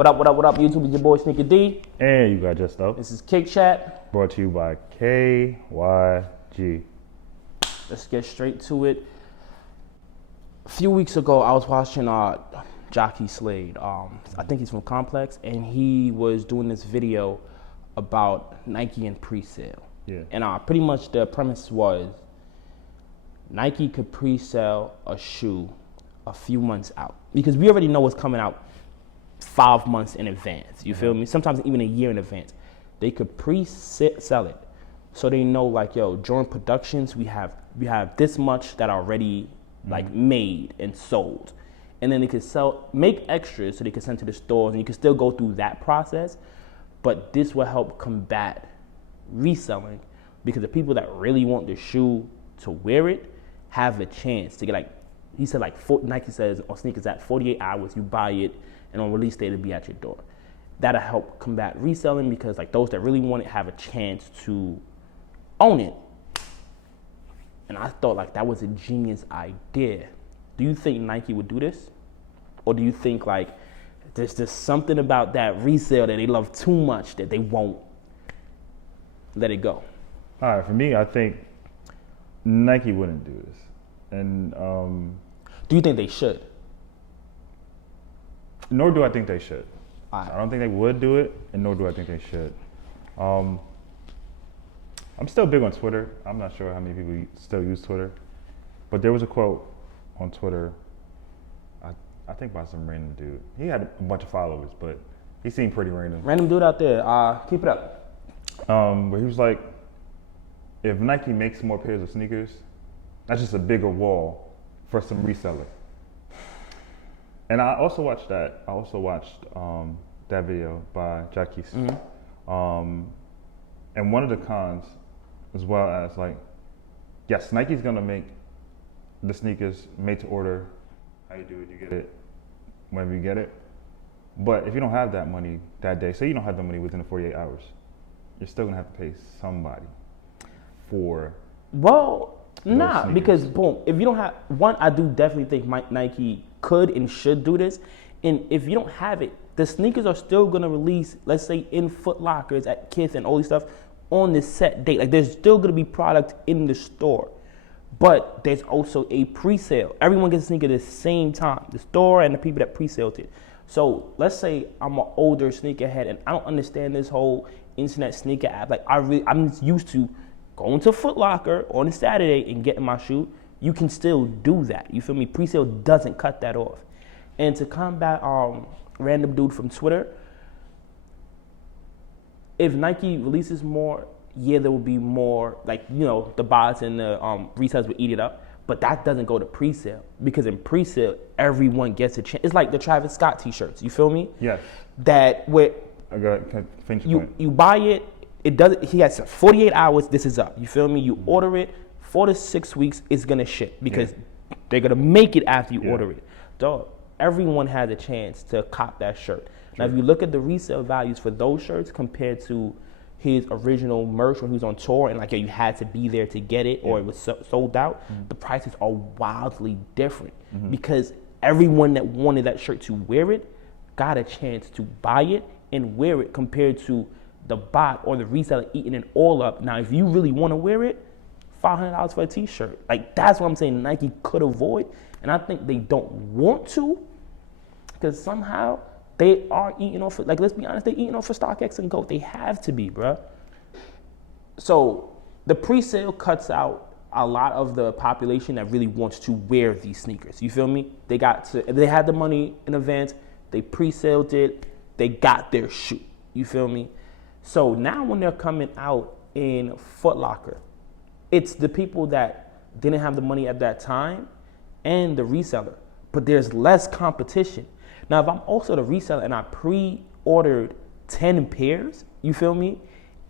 What up, YouTube? It's your boy Snkr D. And you got just stuff. This is Kick Chat. Brought to you by KYG. Let's get straight to it. A few weeks ago, I was watching Jockey Slade. I think he's from Complex, and he was doing this video about Nike and Presale. Yeah. And pretty much the premise was Nike could pre-sell a shoe a few months out because we already know what's coming out 5 months in advance. You feel me? Sometimes even a year in advance. They could pre-sell it, so they know, like, yo, during productions we have this much that are already like made and sold, and then they could make extras so they could send to the stores, and you can still go through that process. But this will help combat reselling because the people that really want the shoe to wear it have a chance to get, like he said, like Nike says on sneakers that 48 hours you buy it, and on release day it'll be at your door. That'll help combat reselling because, like, those that really want it have a chance to own it. And I thought, like, that was a genius idea. Do you think Nike would do this? Or do you think, like, there's just something about that resale that they love too much that they won't let it go? All right, for me, I think Nike wouldn't do this. And do you think they should? Nor do I think they should. All right. I don't think they would do it, and nor do I think they should. I'm still big on Twitter. I'm not sure how many people still use Twitter, but there was a quote on Twitter, I think by some random dude. He had a bunch of followers, but he seemed pretty random. Random dude out there. Keep it up. But he was like, if Nike makes more pairs of sneakers, that's just a bigger wall for some reseller. And I also watched that. I also watched that video by Jockey. And one of the cons, as well as, like, yes, Nike's gonna make the sneakers made to order. How you do it, you get it whenever you get it. But if you don't have that money that day, say you don't have the money within the 48 hours, you're still gonna have to pay somebody for. Well, nah, sneakers. because boom, if you don't have one, I do definitely think Nike could and should do this. And if you don't have it, the sneakers are still gonna release, let's say in Foot Lockers, at Kith and all these stuff on this set date. Like, there's still gonna be product in the store, but there's also a pre-sale. Everyone gets a sneaker at the same time, the store and the people that pre-saled it. So let's say I'm an older sneakerhead and I don't understand this whole internet sneaker app. Like, I'm used to going to Foot Locker on a Saturday and getting my shoe. You can still do that. You feel me? Pre-sale doesn't cut that off. And to combat random dude from Twitter, if Nike releases more, yeah, there will be more, like, you know, the bots and the resellers will eat it up. But that doesn't go to pre-sale, because in pre-sale, everyone gets a chance. It's like the Travis Scott t-shirts. You feel me? Yes. That where Finish your point. you buy it, it doesn't. He has 48 hours. This is up. You feel me? You order it, 4 to 6 weeks, it's gonna ship because they're gonna make it after you order it. Dog, everyone has a chance to cop that shirt. Now, if you look at the resale values for those shirts compared to his original merch when he was on tour, and, like, you had to be there to get it or it was sold out, the prices are wildly different because everyone that wanted that shirt to wear it got a chance to buy it and wear it, compared to the bot or the reseller eating it all up. Now, if you really want to wear it, $500 for a t-shirt. Like, that's what I'm saying Nike could avoid, and I think they don't want to, because somehow they are eating off, like, let's be honest, they're eating off of StockX and Go. They have to be, bruh. So the pre-sale cuts out a lot of the population that really wants to wear these sneakers. You feel me? They had the money in advance, they pre-saled it, they got their shoe. You feel me? So now when they're coming out in Foot Locker, it's the people that didn't have the money at that time and the reseller, but there's less competition. Now, if I'm also the reseller and I pre-ordered 10 pairs, you feel me?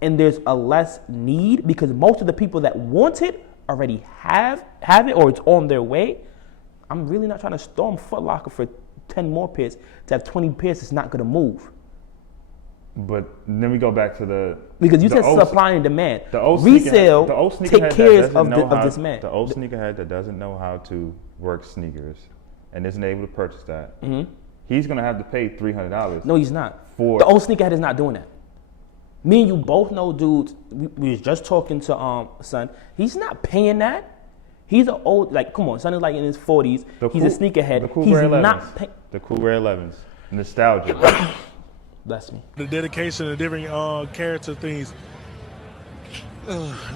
And there's a less need because most of the people that want it already have it, or it's on their way. I'm really not trying to storm Foot Locker for 10 more pairs. To have 20 pairs, it's not gonna move. But then we go back to because you said supply and demand. The old resale take care of this man. The old sneakerhead that doesn't know how to work sneakers and isn't able to purchase that, he's gonna have to pay $300. No, he's not. For The old sneakerhead is not doing that. Me and you both know dudes. We was just talking to Son. He's not paying that. He's an old, like, come on, Son is like in his 40s. He's a sneakerhead. The cool He's Gray 11s. not paying. The cool Gray 11s. Nostalgia. Bless me. The dedication and different character things.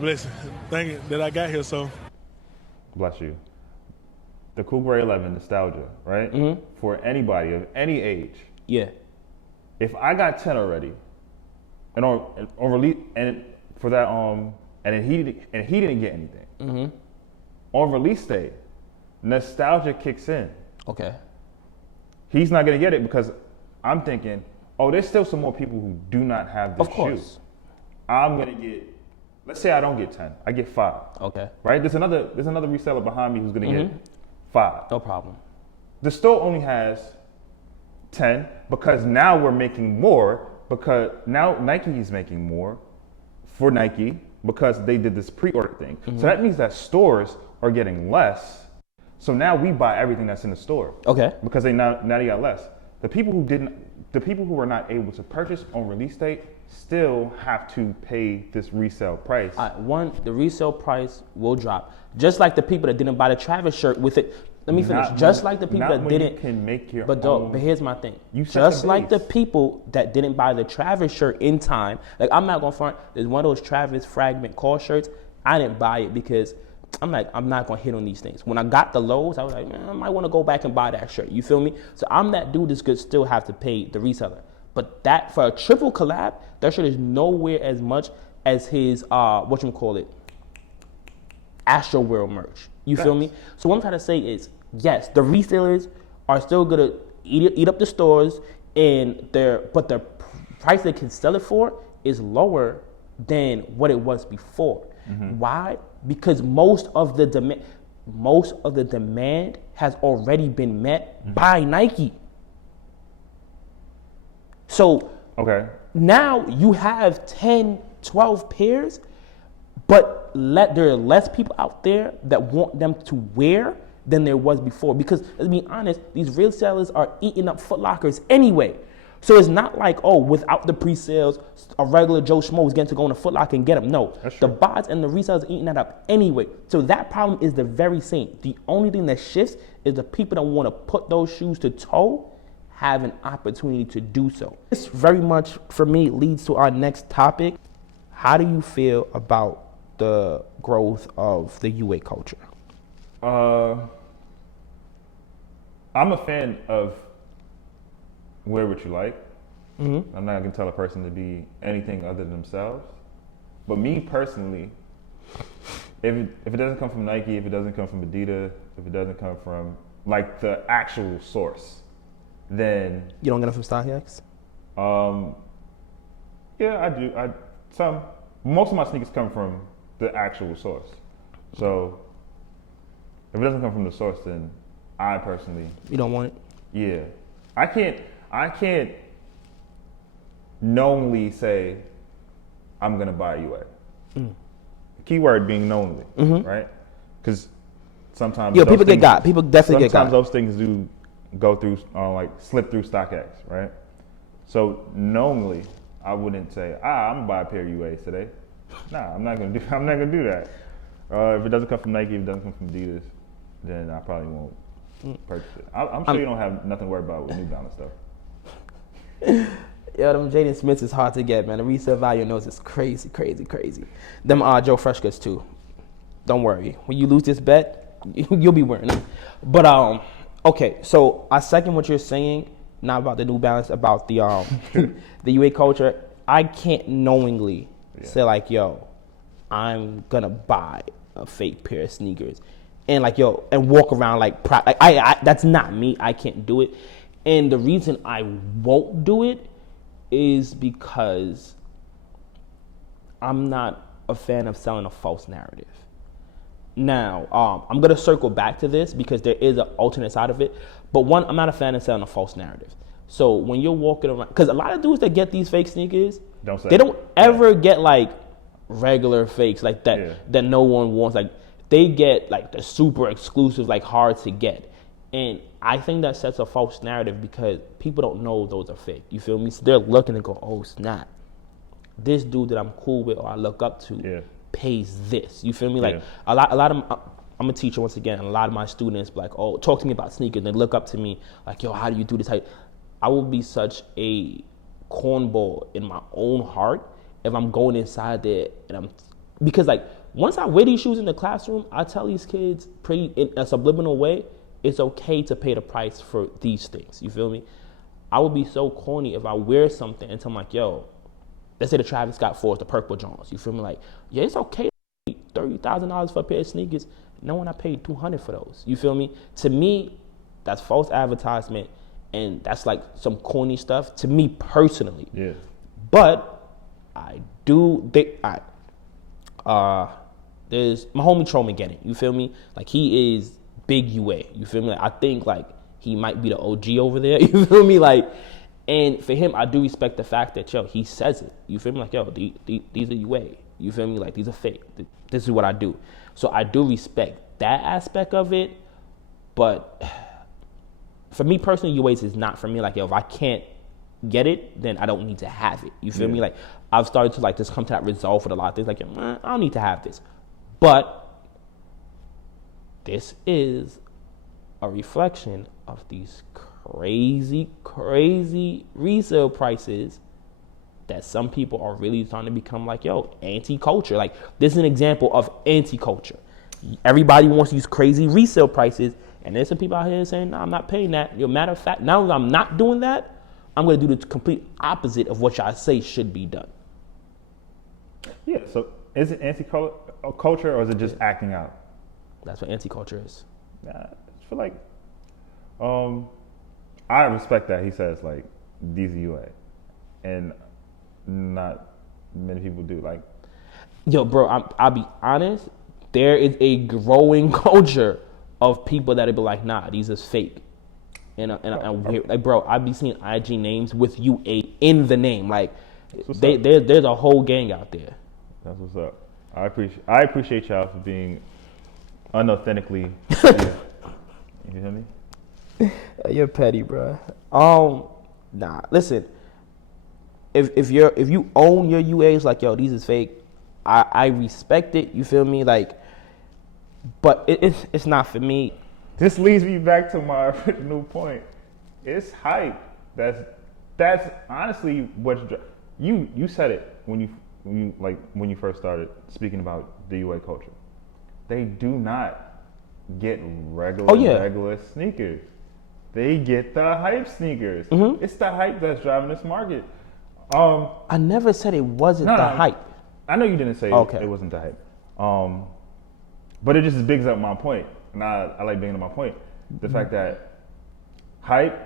Listen, thank you that I got here. So, Bless you. The cool Gray 11 nostalgia, right? Mm-hmm. For anybody of any age. Yeah. If I got 10 already, and on release, and for that and then he didn't get anything. Mm-hmm. On release day, nostalgia kicks in. Okay. He's not gonna get it because I'm thinking, oh, there's still some more people who do not have this Of course. shoe. I'm gonna get, let's say I don't get 10, I get 5. Okay. Right? There's another reseller behind me who's gonna get 5. No problem. The store only has 10 because now we're making more because now Nike is making more for Nike because they did this pre-order thing. So that means that stores are getting less. So now we buy everything that's in the store. Okay. Because they now they got less. The people who were not able to purchase on release date still have to pay this resale price. One, the resale price will drop. Just like the people that didn't buy the Travis shirt with it. Let me finish. Just like the people that didn't. You can make your but own. But here's my thing. You set Just the like the base. people that didn't buy the Travis shirt in time. Like, I'm not going to front. There's one of those Travis Fragment Call shirts. I didn't buy it because I'm like, I'm not going to hit on these things. When I got the lows, I was like, man, I might want to go back and buy that shirt. You feel me? So I'm that dude that's going to still have to pay the reseller. But that, for a triple collab, that shirt is nowhere as much as his, whatchamacallit, Astro World merch. You feel me? So what I'm trying to say is, yes, the resellers are still gonna eat up the stores, but the price they can sell it for is lower than what it was before. Why? Because most of the demand has already been met by Nike. So Okay. now you have 10, 12 pairs, but there are less people out there that want them to wear than there was before. Because let's be honest, these real sellers are eating up Foot Lockers anyway. So it's not like, oh, without the pre-sales, a regular Joe Schmo is getting to go in a Foot Locker and get them. No, the bots and the resellers are eating that up anyway. So that problem is the very same. The only thing that shifts is the people that want to put those shoes to toe have an opportunity to do so. This very much, for me, leads to our next topic. How do you feel about the growth of the UA culture? I'm a fan of wear what you like. I'm not gonna tell a person to be anything other than themselves. But me personally, if it doesn't come from Nike, if it doesn't come from Adidas, if it doesn't come from like the actual source, then You don't get them from StockX? yeah, I do. Most of my sneakers come from the actual source. So if it doesn't come from the source, then I personally, You don't want it? yeah, I can't knowingly say I'm gonna buy UA. Keyword being knowingly, right? Because sometimes Yeah, those people get things- got. People definitely get Sometimes got. those things do go through, like slip through StockX, right? So knowingly, I wouldn't say, I'm gonna buy a pair of UAs today. Nah, I'm not gonna do that. If it doesn't come from Nike, if it doesn't come from Adidas, then I probably won't purchase it. I'm sure you don't have nothing to worry about with New Balance though. Yo, them Jaden Smiths is hard to get, man. The resale value on those is crazy, crazy, crazy. Them Joe Freshcuts too. Don't worry. When you lose this bet, you'll be wearing them. But okay, so I second what you're saying, not about the New Balance, about the the UA culture. I can't knowingly say like, yo, I'm gonna buy a fake pair of sneakers and like, yo, and walk around like I that's not me. I can't do it. And the reason I won't do it is because I'm not a fan of selling a false narrative. Now, I'm gonna circle back to this because there is an alternate side of it. But one, I'm not a fan of selling a false narrative. So when you're walking around, because a lot of dudes that get these fake sneakers, they don't ever get like regular fakes like that that no one wants. Like they get like the super exclusive, like hard to get. And I think that sets a false narrative because people don't know those are fake. You feel me? So they're looking and go, oh snap, this dude that I'm cool with or I look up to pays this. You feel me? Like a lot of I'm a teacher once again, and a lot of my students like, oh, talk to me about sneakers. And they look up to me like, yo, how do you do this? I will be such a cornball in my own heart if I'm going inside there and because like once I wear these shoes in the classroom, I tell these kids pretty in a subliminal way, it's okay to pay the price for these things. You feel me? I would be so corny if I wear something and I'm like, yo, let's say the Travis Scott 4s, the purple Johns. You feel me? Like, yeah, it's okay to pay $30,000 for a pair of sneakers. No one I paid $200 for those. You feel me? To me, that's false advertisement, and that's like some corny stuff to me personally. Yeah. But I do think there's my homie Trollmaggedon. You feel me? Like he is big UA. You feel me? Like, I think like he might be the OG over there. You feel me? Like, and for him, I do respect the fact that yo, he says it. You feel me? Like yo, these are UA. You feel me? Like these are fake. This is what I do. So I do respect that aspect of it, but for me personally, UAs is not for me. Like, yo, if I can't get it, then I don't need to have it. You feel me? Like, I've started to like just come to that resolve with a lot of things. Like, yo, I don't need to have this. But this is a reflection of these crazy, crazy resale prices that some people are really starting to become like, yo, anti-culture. Like, this is an example of anti-culture. Everybody wants these crazy resale prices, and there's some people out here saying, no, I'm not paying that. Yo, matter of fact, now that I'm not doing that, I'm going to do the complete opposite of what y'all say should be done. Yeah, so is it anti-culture or is it just acting out? That's what anti-culture is. I feel like, I respect that he says like, these are UA. And not many people do. Like, yo, bro, I'll be honest. There is a growing culture of people that'll be like, nah, these is fake. And like, bro, I be seeing IG names with UA in the name. Like, there's a whole gang out there. That's what's up. I appreciate y'all for being unauthentically. You hear me? You're petty, bro. Nah, listen. If you own your UAs, like, yo, these is fake, I respect it. You feel me? Like, but it's not for me. This leads me back to my original point. It's hype. That's honestly what you said it when you first started speaking about the UA culture. They do not get regular sneakers. They get the hype sneakers. Mm-hmm. It's the hype that's driving this market. I never said it wasn't the hype. I know you didn't say it wasn't the hype. But it just bigs up my point. And I like bigging up my point. The fact that hype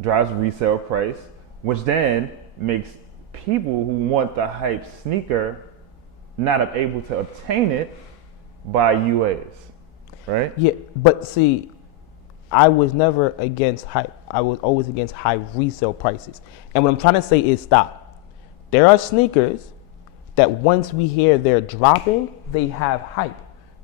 drives resale price, which then makes people who want the hype sneaker not able to obtain it by UAs, right? Yeah, but see, I was never against hype. I was always against high resale prices. And what I'm trying to say is stop. There are sneakers that once we hear they're dropping, they have hype,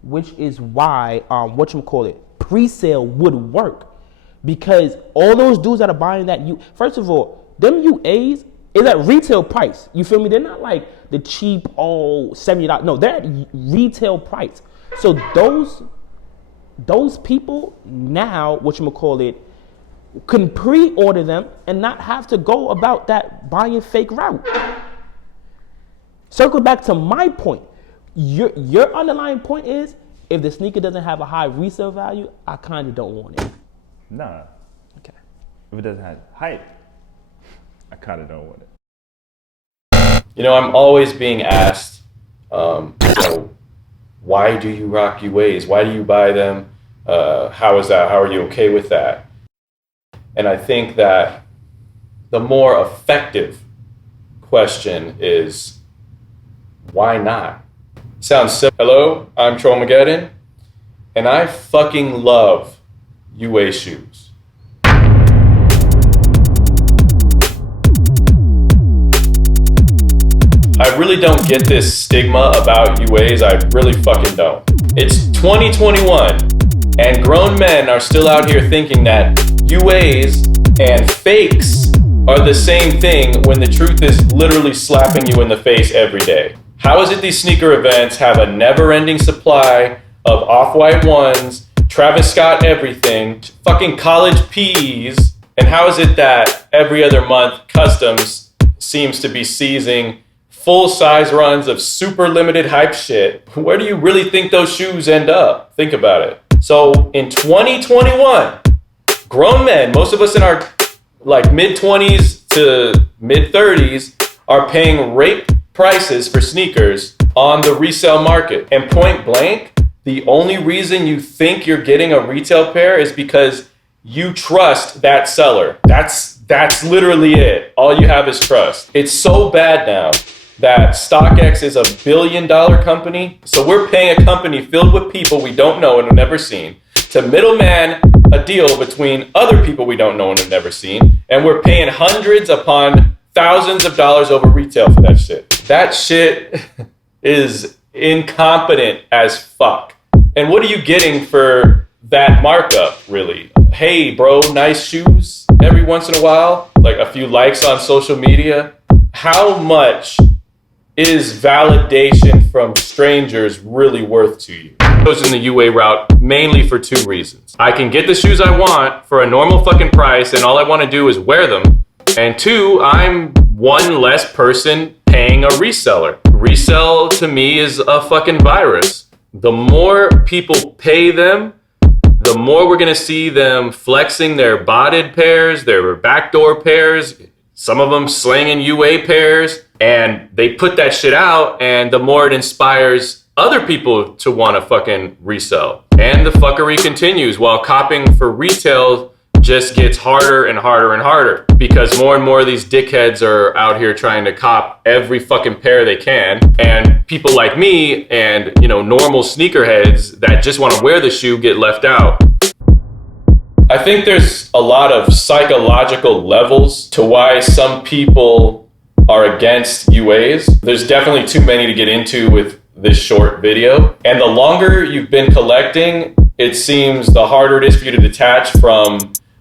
which is why presale would work, because all those dudes that are buying that, first of all, them UAs is at retail price. You feel me? They're not like the cheap $70. No, they're at retail price. So those people now, can pre-order them and not have to go about that buying fake route. Circle back to my point. Your underlying point is, if the sneaker doesn't have a high resale value, I kind of don't want it. Nah. Okay. If it doesn't have hype, I kind of don't want it. You know, I'm always being asked, why do you rock UAs? Why do you buy them? How is that? How are you okay with that? And I think that the more effective question is, why not? Sounds simple. Hello, I'm Trollmaggedon, and I fucking love UA shoes. I really don't get this stigma about UAs. I really fucking don't. It's 2021. And grown men are still out here thinking that UAs and fakes are the same thing when the truth is literally slapping you in the face every day. How is it these sneaker events have a never-ending supply of Off-White ones, Travis Scott everything, fucking college PEs, and how is it that every other month Customs seems to be seizing full-size runs of super limited hype shit? Where do you really think those shoes end up? Think about it. So in 2021, grown men, most of us in our like mid-20s to mid-30s, are paying rape prices for sneakers on the resale market. And point blank, the only reason you think you're getting a retail pair is because you trust that seller. That's literally it. All you have is trust. It's so bad now that StockX is $1 billion company. So we're paying a company filled with people we don't know and have never seen to middleman a deal between other people we don't know and have never seen. And we're paying hundreds upon thousands of dollars over retail for that shit. That shit is incompetent as fuck. And what are you getting for that markup, really? Hey, bro, nice shoes every once in a while, like a few likes on social media. How much is validation from strangers really worth to you? I was in the UA route mainly for two reasons. I can get the shoes I want for a normal fucking price, and all I want to do is wear them. And two, I'm one less person paying a reseller. Resell to me is a fucking virus. The more people pay them, the more we're gonna see them flexing their botted pairs, their backdoor pairs, some of them slinging UA pairs, and they put that shit out, and the more it inspires other people to wanna fucking resell. And the fuckery continues while copping for retail just gets harder and harder and harder because more and more of these dickheads are out here trying to cop every fucking pair they can. And people like me and, you know, normal sneakerheads that just want to wear the shoe get left out. I think there's a lot of psychological levels to why some people are against UAs. There's definitely too many to get into with this short video. And the longer you've been collecting, it seems the harder it is for you to detach from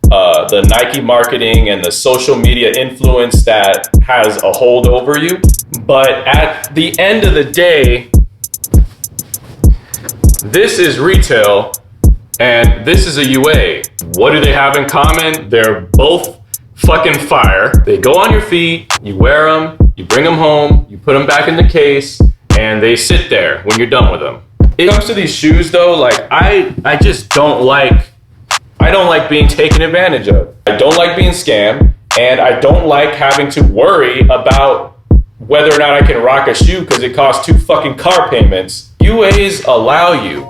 the Nike marketing and the social media influence that has a hold over you. But at the end of the day, this is retail and this is a UA. What do they have in common? They're both fucking fire. They go on your feet, you wear them, you bring them home, you put them back in the case, and they sit there when you're done with them. It comes to these shoes though, like I just don't like being taken advantage of. I don't like being scammed, and I don't like having to worry about whether or not I can rock a shoe because it costs 2 fucking car payments. UAs allow you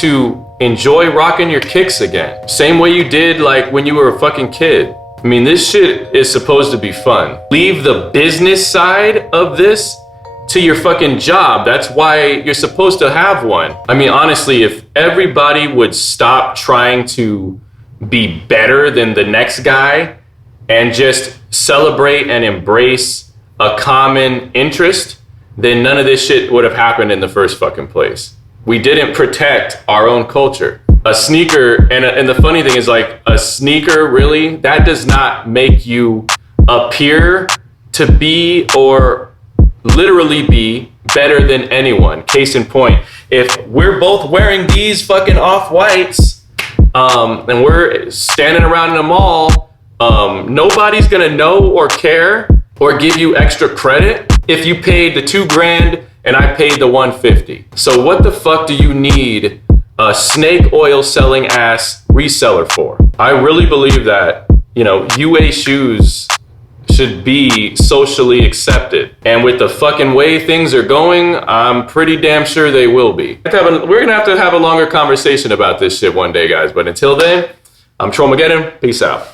to enjoy rocking your kicks again. Same way you did like when you were a fucking kid. I mean, this shit is supposed to be fun. Leave the business side of this to your fucking job. That's why you're supposed to have one. I mean, honestly, if everybody would stop trying to be better than the next guy and just celebrate and embrace a common interest, then none of this shit would have happened in the first fucking place. We didn't protect our own culture. A sneaker, and the funny thing is like a sneaker really, that does not make you appear to be or literally be better than anyone. Case in point, if we're both wearing these fucking Off-Whites and we're standing around in a mall, nobody's gonna know or care or give you extra credit if you paid the $2,000 and I paid the $150. So what the fuck do you need a snake oil selling ass reseller for? I really believe that, you know, UA shoes should be socially accepted. And with the fucking way things are going, I'm pretty damn sure they will be. We're gonna have to have a longer conversation about this shit one day, guys. But until then, I'm Trollmaggedon. Peace out.